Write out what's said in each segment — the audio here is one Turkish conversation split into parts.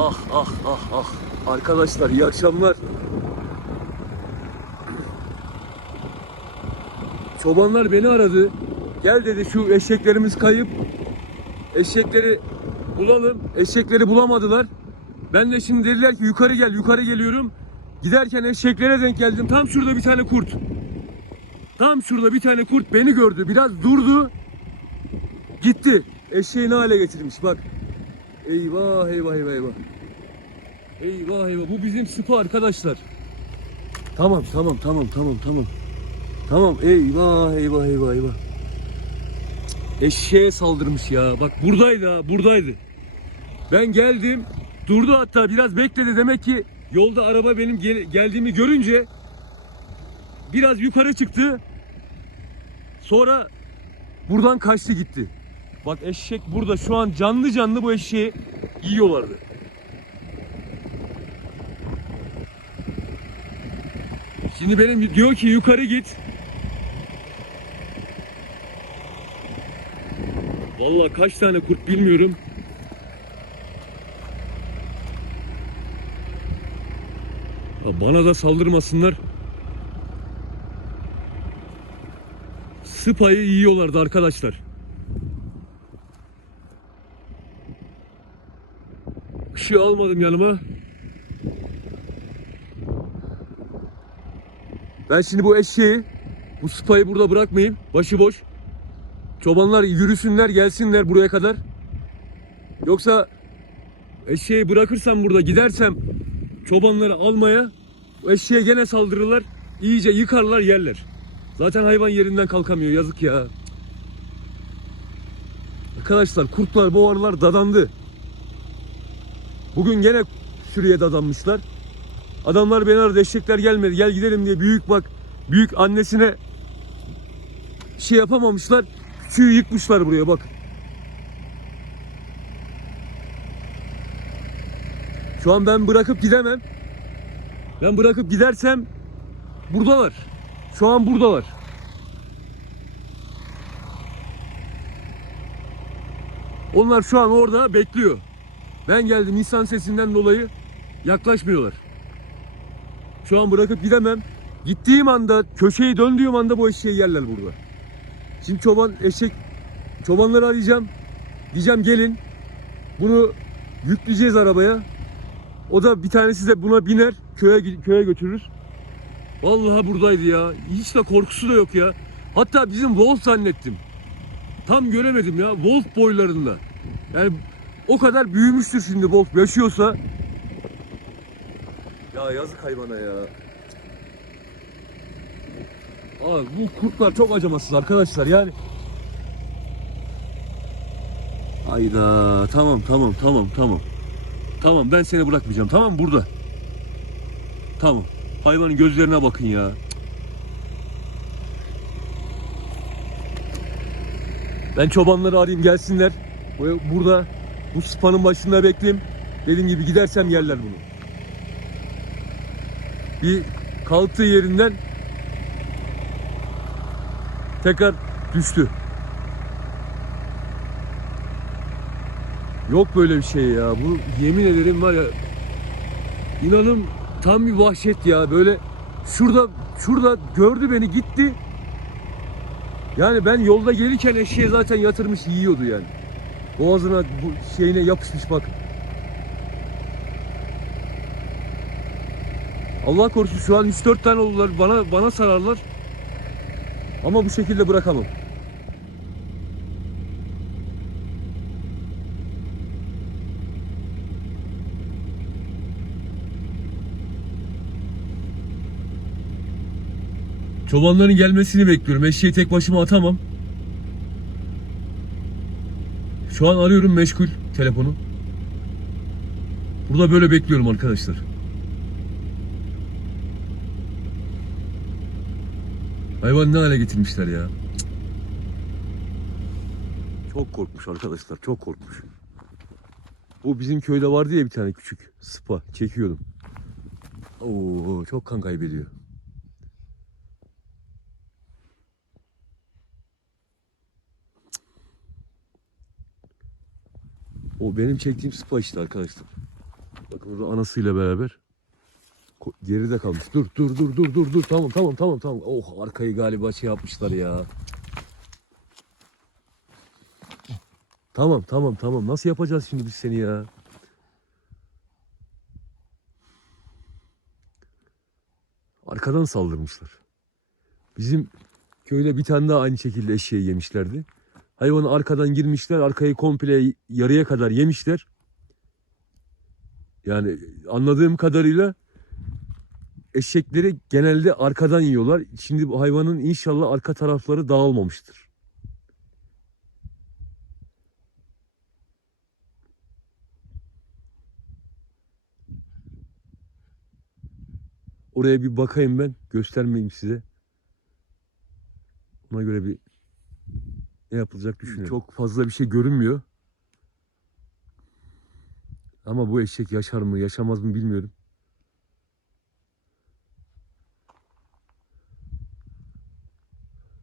Ah ah ah ah. Arkadaşlar iyi akşamlar. Çobanlar beni aradı. Gel dedi şu eşeklerimiz kayıp. Eşekleri bulalım. Eşekleri bulamadılar. Ben de şimdi dediler ki yukarı gel yukarı geliyorum. Giderken eşeklere denk geldim. Tam şurada bir tane kurt. Tam şurada bir tane kurt beni gördü. Biraz durdu. Gitti. Eşeği ne hale getirmiş bak. Eyvah eyvah eyvah eyvah. Eyvah eyvah bu bizim sıpa arkadaşlar. Tamam tamam tamam tamam tamam. Tamam eyvah eyvah eyvah eyvah. Eşeğe saldırmış ya. Bak buradaydı ha buradaydı. Ben geldim. Durdu hatta biraz bekledi. Demek ki yolda araba benim gel- geldiğimi görünce biraz yukarı çıktı. Sonra buradan kaçtı gitti. Bak eşek burada şu an canlı canlı bu eşeği yiyorlardı. Şimdi benim diyor ki yukarı git. Vallahi kaç tane kurt bilmiyorum. Bana da saldırmasınlar. Sıpayı yiyorlardı arkadaşlar. Işığı almadım yanıma. Ben şimdi bu eşeği, bu sıpayı burada bırakmayayım. Başıboş. Çobanlar yürüsünler, gelsinler buraya kadar. Yoksa eşeği bırakırsam burada gidersem çobanları almaya eşeğe gene saldırırlar. iyice yıkarlar yerler. Zaten hayvan yerinden kalkamıyor yazık ya. Arkadaşlar kurtlar boğarlar dadandı. Bugün gene sürüye dadanmışlar. Adamlar beni aradı eşekler gelmedi gel gidelim diye büyük bak büyük annesine şey yapamamışlar. Küçüğü yıkmışlar buraya bak. Şu an ben bırakıp gidemem. Ben bırakıp gidersem buradalar. Şu an buradalar. Onlar şu an orada bekliyor. Ben geldim insan sesinden dolayı yaklaşmıyorlar. Şu an bırakıp gidemem. Gittiğim anda, köşeyi döndüğüm anda bu eşeği yerler burada. Şimdi çoban, eşek, çobanları arayacağım. Diyeceğim gelin. Bunu yükleyeceğiz arabaya. O da bir tanesi de buna biner, köye köye götürür. Vallahi buradaydı ya. Hiç de korkusu da yok ya. Hatta bizim Wolf zannettim. Tam göremedim ya. Wolf boylarında. Yani o kadar büyümüştür şimdi Wolf yaşıyorsa. Ya yazık hayvana ya. Aa, bu kurtlar çok acımasız arkadaşlar yani. Hayda tamam tamam tamam tamam. Tamam ben seni bırakmayacağım tamam burada. Tamam. Hayvanın gözlerine bakın ya. Ben çobanları arayayım gelsinler. Bu- Burada bu spanın başında bekleyeyim. Dediğim gibi gidersem yerler bunu. Bir kalktığı yerinden tekrar düştü. Yok böyle bir şey ya. Bu yemin ederim var ya inanın tam bir vahşet ya. Böyle şurada şurada gördü beni gitti. Yani ben yolda gelirken eşeğe zaten yatırmış yiyordu yani. Boğazına bu şeyine yapışmış bak. Allah korusun şu an 3-4 tane oldular. Bana bana sararlar. Ama bu şekilde bırakamam. Çobanların gelmesini bekliyorum. Eşeği tek başıma atamam. Şu an arıyorum meşgul telefonu. Burada böyle bekliyorum arkadaşlar. Hayvan ne hale getirmişler ya. Çok korkmuş arkadaşlar, çok korkmuş. Bu bizim köyde vardı ya bir tane küçük spa, çekiyordum. Oo, çok kan kaybediyor. O benim çektiğim spa işte arkadaşlar. Bakın burada anasıyla beraber ko- geride kalmış. Dur dur dur dur dur dur tamam tamam tamam tamam. Oh arkayı galiba şey yapmışlar ya. Tamam tamam tamam. Nasıl yapacağız şimdi biz seni ya? Arkadan saldırmışlar. Bizim köyde bir tane daha aynı şekilde eşeği yemişlerdi. Hayvanı arkadan girmişler, arkayı komple yarıya kadar yemişler. Yani anladığım kadarıyla eşekleri genelde arkadan yiyorlar. Şimdi bu hayvanın inşallah arka tarafları dağılmamıştır. Oraya bir bakayım ben. Göstermeyeyim size. Ona göre bir ne yapılacak düşünüyorum. Çok fazla bir şey görünmüyor. Ama bu eşek yaşar mı, yaşamaz mı bilmiyorum.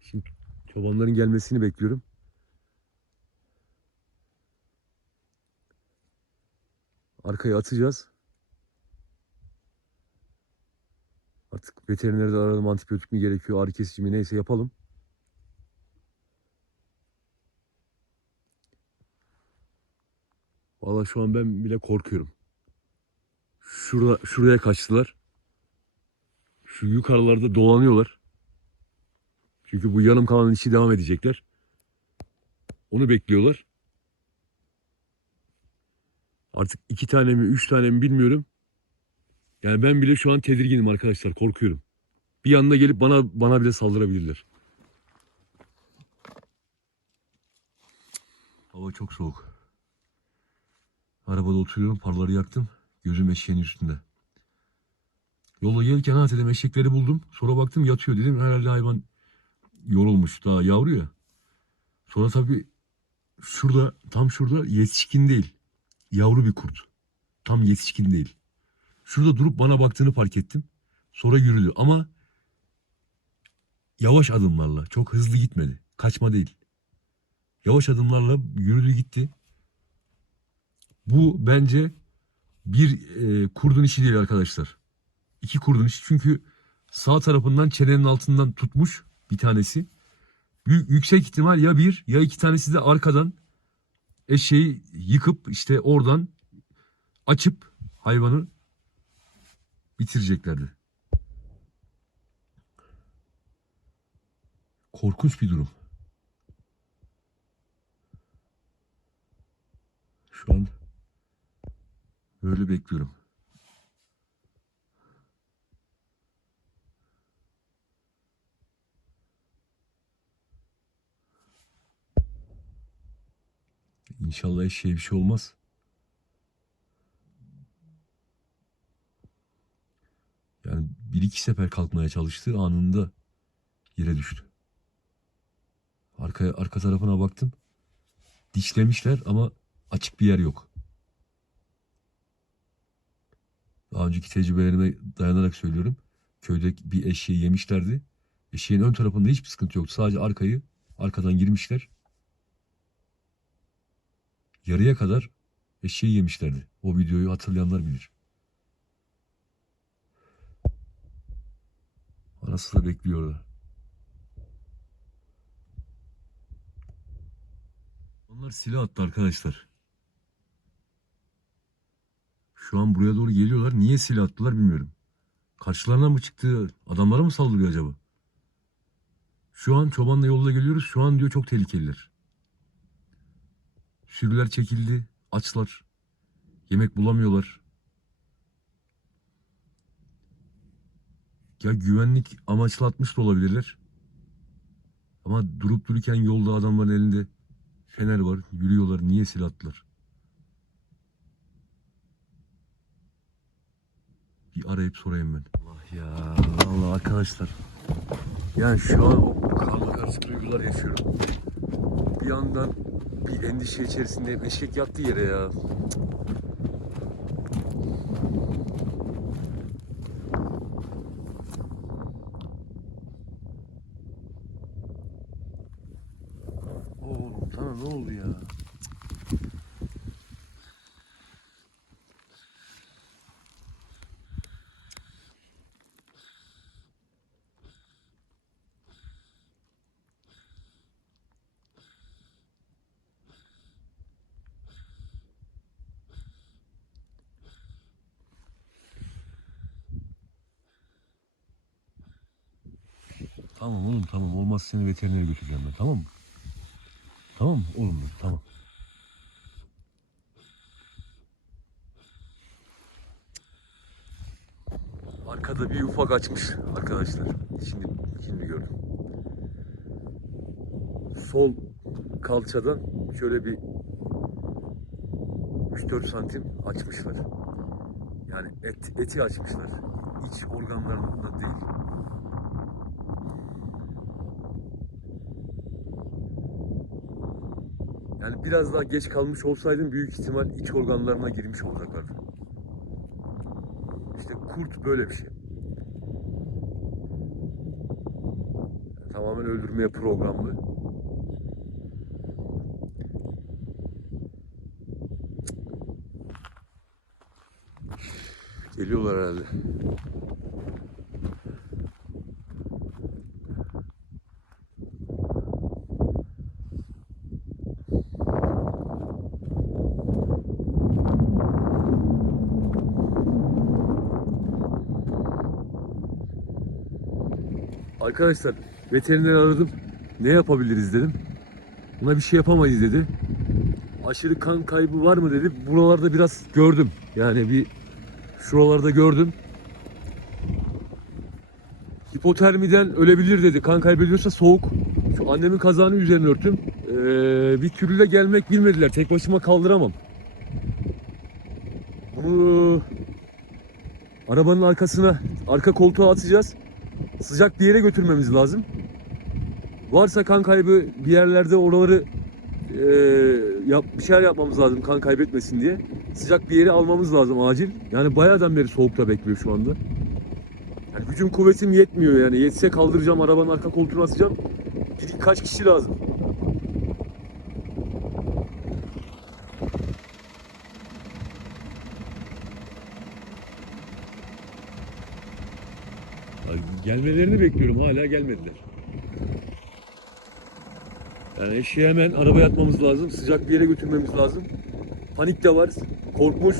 Şimdi çobanların gelmesini bekliyorum. Arkaya atacağız. Artık veterineri de arayalım antibiyotik mi gerekiyor, ağrı kesici mi neyse yapalım. Valla şu an ben bile korkuyorum. Şurada, şuraya kaçtılar. Şu yukarılarda dolanıyorlar. Çünkü bu yarım kalan işi devam edecekler. Onu bekliyorlar. Artık iki tane mi, üç tane mi bilmiyorum. Yani ben bile şu an tedirginim arkadaşlar, korkuyorum. Bir anda gelip bana bana bile saldırabilirler. Hava çok soğuk. Arabada oturuyorum, parları yaktım. Gözüm eşeğin üstünde. Yola gelirken ha dedim eşekleri buldum. Sonra baktım yatıyor dedim. Herhalde hayvan yorulmuş daha yavru ya. Sonra tabii şurada tam şurada yetişkin değil. Yavru bir kurt. Tam yetişkin değil. Şurada durup bana baktığını fark ettim. Sonra yürüdü ama yavaş adımlarla çok hızlı gitmedi. Kaçma değil. Yavaş adımlarla yürüdü gitti. Bu bence bir e, kurdun işi değil arkadaşlar. İki kurdun işi çünkü sağ tarafından çenenin altından tutmuş bir tanesi. Büyük, yüksek ihtimal ya bir ya iki tanesi de arkadan eşeği yıkıp işte oradan açıp hayvanı bitireceklerdi. Korkunç bir durum. Şu an böyle bekliyorum. İnşallah eşeğe bir şey olmaz. Yani bir iki sefer kalkmaya çalıştı anında yere düştü. Arka, arka tarafına baktım. Dişlemişler ama açık bir yer yok. Daha önceki tecrübelerime dayanarak söylüyorum. Köyde bir eşeği yemişlerdi. Eşeğin ön tarafında hiçbir sıkıntı yoktu. Sadece arkayı arkadan girmişler. Yarıya kadar eşeği yemişlerdi. O videoyu hatırlayanlar bilir. Anası da bekliyor orada. Onlar silah attı arkadaşlar. Şu an buraya doğru geliyorlar. Niye silah attılar bilmiyorum. Karşılarına mı çıktı? Adamlara mı saldırıyor acaba? Şu an çobanla yolda geliyoruz. Şu an diyor çok tehlikeliler. Sürüler çekildi. Açlar. Yemek bulamıyorlar. Ya güvenlik amaçlı atmış da olabilirler. Ama durup dururken yolda adamların elinde fener var. Yürüyorlar. Niye silah attılar? Bir arayıp sorayım ben. Allah ya. Allah arkadaşlar. Yani şu an o karma karışık duygular yaşıyorum. Bir yandan bir endişe içerisinde eşek yattı yere ya sana ne oldu ya? Tamam oğlum tamam. Olmaz seni veterinere götüreceğim ben tamam mı? Tamam mı oğlum benim, tamam. Arkada bir ufak açmış arkadaşlar. Şimdi şimdi gördüm. Sol kalçadan şöyle bir 3-4 santim açmışlar. Yani et, eti açmışlar. İç organlarında değil. Yani biraz daha geç kalmış olsaydım büyük ihtimal iç organlarına girmiş olacaklardı. İşte kurt böyle bir şey. Tamamen öldürmeye programlı. Geliyorlar herhalde. Arkadaşlar veterineri aradım. Ne yapabiliriz dedim. Buna bir şey yapamayız dedi. Aşırı kan kaybı var mı dedi. Buralarda biraz gördüm. Yani bir şuralarda gördüm. Hipotermiden ölebilir dedi. Kan kaybediyorsa soğuk. Şu annemin kazağını üzerine örttüm. Ee, bir türlü gelmek bilmediler. Tek başıma kaldıramam. Bunu arabanın arkasına, arka koltuğa atacağız. Sıcak bir yere götürmemiz lazım. Varsa kan kaybı bir yerlerde oraları e, yap, bir şeyler yapmamız lazım kan kaybetmesin diye. Sıcak bir yere almamız lazım acil. Yani bayağıdan beri soğukta bekliyor şu anda. Yani gücüm kuvvetim yetmiyor yani. Yetse kaldıracağım arabanın arka koltuğuna asacağım. Bir kaç kişi lazım. Gelmelerini bekliyorum. Hala gelmediler. Yani eşeği hemen arabaya atmamız lazım. Sıcak bir yere götürmemiz lazım. Panik de var. Korkmuş.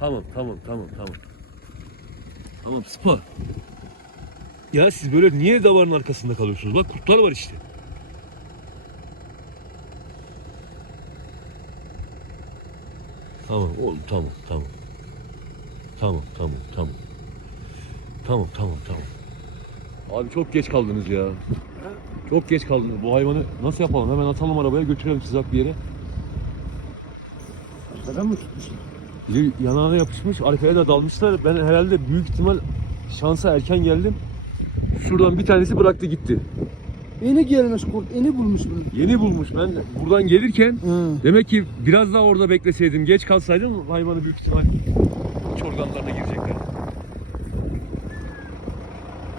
Tamam, tamam, tamam, tamam. Tamam, Spa. Ya siz böyle niye davarın arkasında kalıyorsunuz? Bak kurtlar var işte. Tamam oğlum tamam tamam. Tamam tamam tamam. Tamam tamam tamam. Abi çok geç kaldınız ya. Çok geç kaldınız. Bu hayvanı nasıl yapalım? Hemen atalım arabaya götürelim sıcak bir yere. Arkadan mı tutmuşlar? Yanağına yapışmış, arkaya da dalmışlar. Ben herhalde büyük ihtimal şansa erken geldim. Şuradan bir tanesi bıraktı gitti. Eni gelmiş kurt, eni bulmuş bunu. Yeni bulmuş ben de buradan gelirken Hı. demek ki biraz daha orada bekleseydim, geç kalsaydım hayvanı büyük ihtimal iç organlarına girecekler.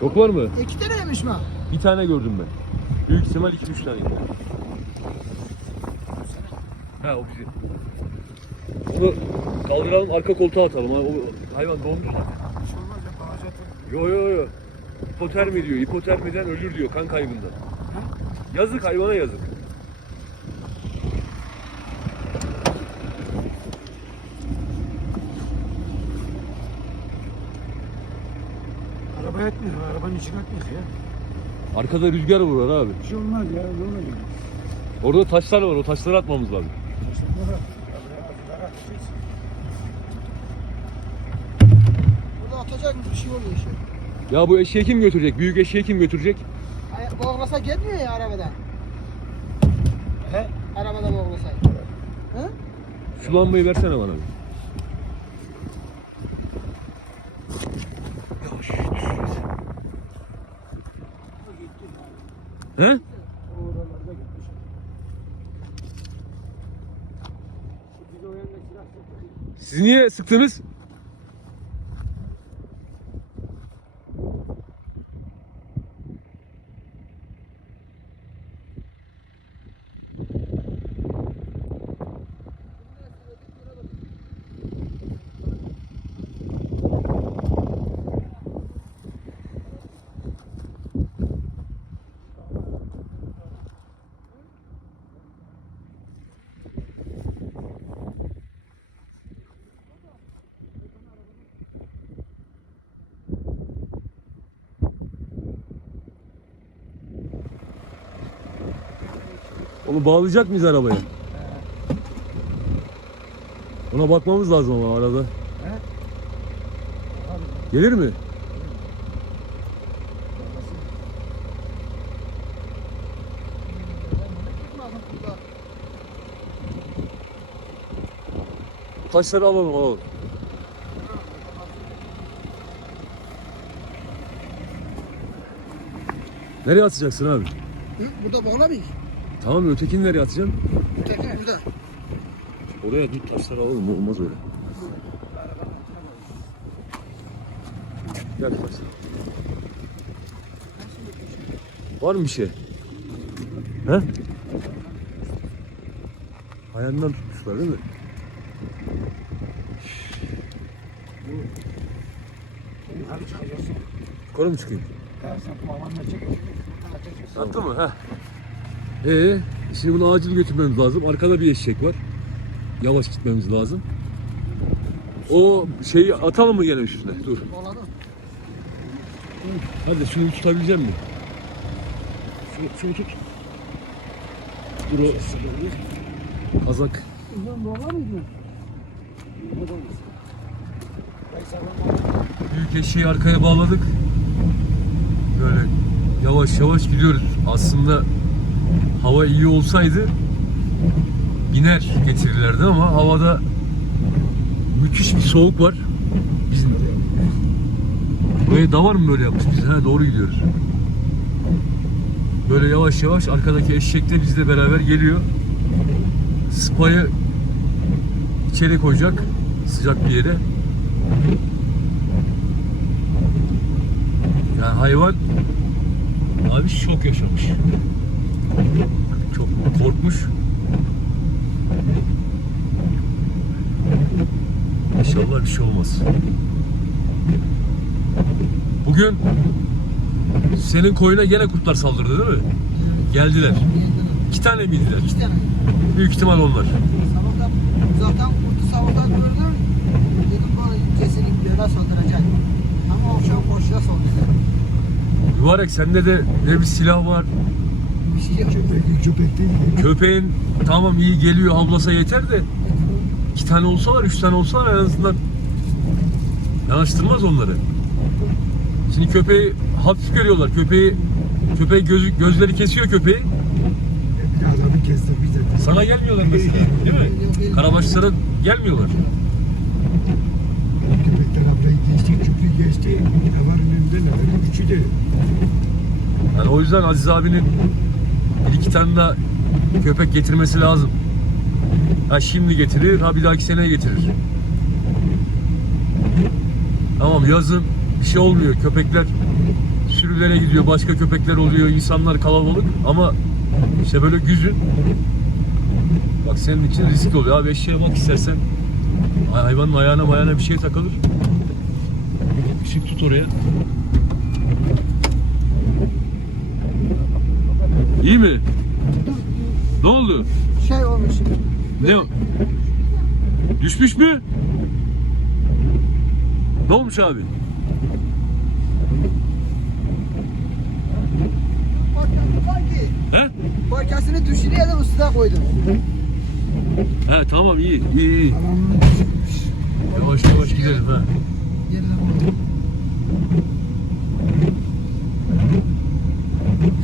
Çok var mı? İki taneymiş mi? Bir tane gördüm ben. Büyük ihtimal iki üç tane. Ha o bizi. Onu kaldıralım arka koltuğa atalım. Ha, O hayvan dondu atın. Yo yo yo. Hipotermi diyor. Hipotermiden ölür diyor kan kaybından. Yazık hayvana yazık. Araba etmiyor, arabanın içine atmıyor ya. Arkada rüzgar vurur abi. Bir şey olmaz ya, ne olacak? Orada taşlar var. O taşları atmamız lazım. Burada atacak bir şey oluyor işte. Ya bu eşeği kim götürecek? Büyük eşeği kim götürecek? Boğulasa gitmiyor ya arabada. He? Arabada boğulasa. He? Şu lambayı versene bana. bir. Yavaş. He? Siz niye sıktınız? Onu bağlayacak mıyız arabaya? Ona bakmamız lazım ama arada. Gelir mi? Taşları alalım alalım. Nereye atacaksın abi? Burada bağlamayız. Tamam ötekini nereye atacaksın? Öteki burada. Oraya dur taşları alalım olmaz öyle. Gel taşlar. Var mı bir şey? He? Ayağından tutmuşlar değil mi? Yukarı mı çıkayım? Attı mı? Heh. Ee, şimdi bunu acil götürmemiz lazım. Arkada bir eşek var. Yavaş gitmemiz lazım. O şeyi atalım mı gene üstüne? Dur. Hadi şunu tutabilecek misin? Şunu, şunu tut. Dur o kazak. Büyük eşeği arkaya bağladık. Böyle yavaş yavaş gidiyoruz. Aslında hava iyi olsaydı biner getirirlerdi ama havada müthiş bir soğuk var. Biz Buraya davar mı böyle yapmış biz? Ha, doğru gidiyoruz. Böyle yavaş yavaş arkadaki eşek de bizle beraber geliyor. Spayı içeri koyacak sıcak bir yere. Yani hayvan abi şok yaşamış. Çok korkmuş. İnşallah bir şey olmaz. Bugün senin koyuna gene kurtlar saldırdı değil mi? Geldiler. İki tane miydiler? İki tane. Büyük ihtimal onlar. Sabahtan uzaktan kurtu sabahtan gördüm. Dedim böyle kesinlikle yere saldıracak. Ama akşam boşluğa saldırdı. Mübarek sende de ne bir silah var. Köpeğin tamam iyi geliyor avlasa yeter de iki tane olsa var, üç tane olsa var en azından yanaştırmaz onları. Şimdi köpeği hafif görüyorlar. Köpeği köpeği gözü, gözleri kesiyor köpeği. Sana gelmiyorlar mesela. Değil mi? Karabaşlara gelmiyorlar. Köpekler ablayı geçti, Küplü geçti. Davarın önünde ne? Üçü de. Yani o yüzden Aziz abinin bir iki tane daha köpek getirmesi lazım. Ha şimdi getirir, ha bir dahaki sene getirir. Tamam yazın bir şey olmuyor. Köpekler sürülere gidiyor, başka köpekler oluyor, insanlar kalabalık ama işte böyle güzün bak senin için riskli oluyor. Abi eşeğe bak istersen hayvanın ayağına mayana bir şey takılır. Işık tut oraya. İyi mi? Ne oldu? Şey olmuş. Ne? o? Düşmüş mü? Ne olmuş abi? Sanki He? Parkasını düşünüyor da üstüne koydum. He tamam iyi iyi iyi. Yavaş yavaş gidelim ha. Yerine koydum.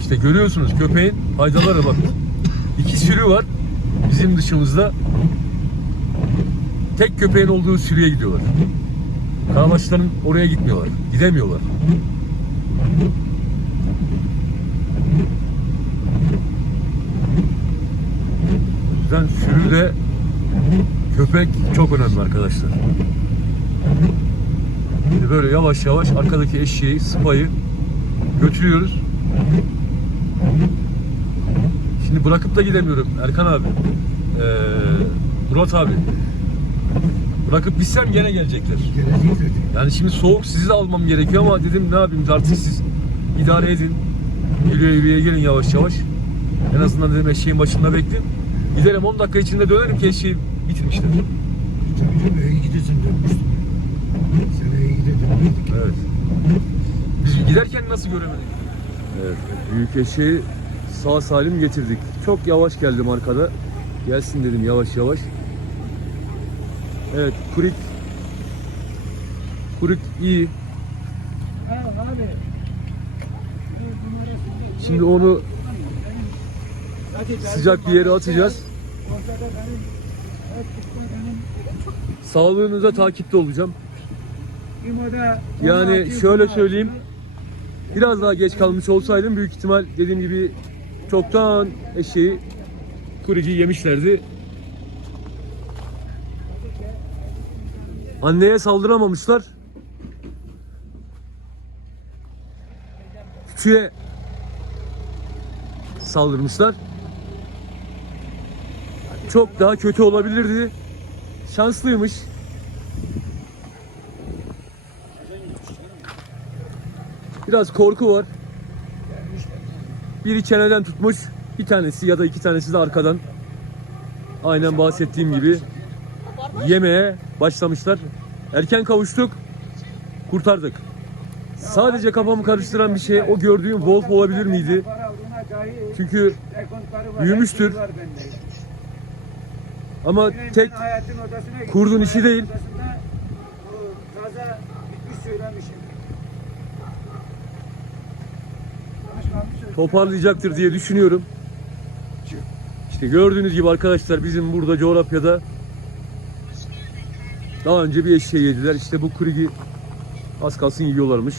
İşte görüyorsunuz köpeğin faydaları bak. İki sürü var bizim dışımızda. Tek köpeğin olduğu sürüye gidiyorlar. Karabaşların oraya gitmiyorlar. Gidemiyorlar. Yüzden sürüde köpek çok önemli arkadaşlar. Böyle yavaş yavaş arkadaki eşeği, sıpayı götürüyoruz. Şimdi bırakıp da gidemiyorum Erkan abi. Ee, Murat abi. Bırakıp gitsem gene gelecekler. Gelecek dedi. Yani şimdi soğuk sizi de almam gerekiyor ama dedim ne yapayım artık siz idare edin. Yürüye yürüye gelin yavaş yavaş. En azından dedim eşeğin başında bekleyin. Giderim 10 dakika içinde dönerim ki eşeği bitirmişler. Tabii canım iyi gidesin demiştim. Sen iyi gidedin dedik. Evet. Biz giderken nasıl göremedik? Büyük eşeği sağ salim getirdik. Çok yavaş geldim arkada. Gelsin dedim yavaş yavaş. Evet kurik. Kurik iyi. Şimdi onu sıcak bir yere atacağız. Sağlığınıza takipte olacağım. Yani şöyle söyleyeyim. Biraz daha geç kalmış olsaydım büyük ihtimal dediğim gibi çoktan eşeği kurici yemişlerdi. Anneye saldıramamışlar. Küçüğe saldırmışlar. Çok daha kötü olabilirdi. Şanslıymış. Biraz korku var. Biri çeneden tutmuş, bir tanesi ya da iki tanesi de arkadan. Aynen bahsettiğim gibi yemeye başlamışlar. Erken kavuştuk, kurtardık. Sadece kafamı karıştıran bir şey o gördüğüm Wolf olabilir miydi? Çünkü büyümüştür. Ama tek kurdun işi değil. Toparlayacaktır diye düşünüyorum. İşte gördüğünüz gibi arkadaşlar bizim burada coğrafyada daha önce bir eşeği yediler. İşte bu kurigi az kalsın yiyorlarmış.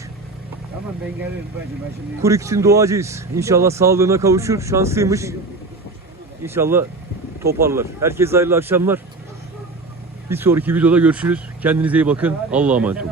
Tamam ben gelirim bacım. Ben şimdi Kurik için doğacağız. İnşallah sağlığına kavuşur. Şanslıymış. İnşallah toparlar. Herkese hayırlı akşamlar. Bir sonraki videoda görüşürüz. Kendinize iyi bakın. Allah'a emanet olun.